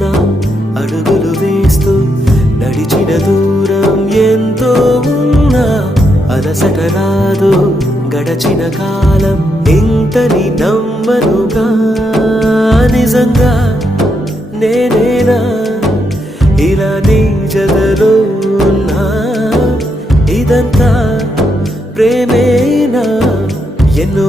నా అడుగులు వేస్తూ నడిచిన దూరం ఎంతో ఉన్నా అలసట రాదు గడచిన కాలం ఇంతని నమ్మనుగా నిజంగా నేనేనా ఇలా నీ జతలో ఉన్నా ఇదంతా ప్రేమేనా ఎన్నో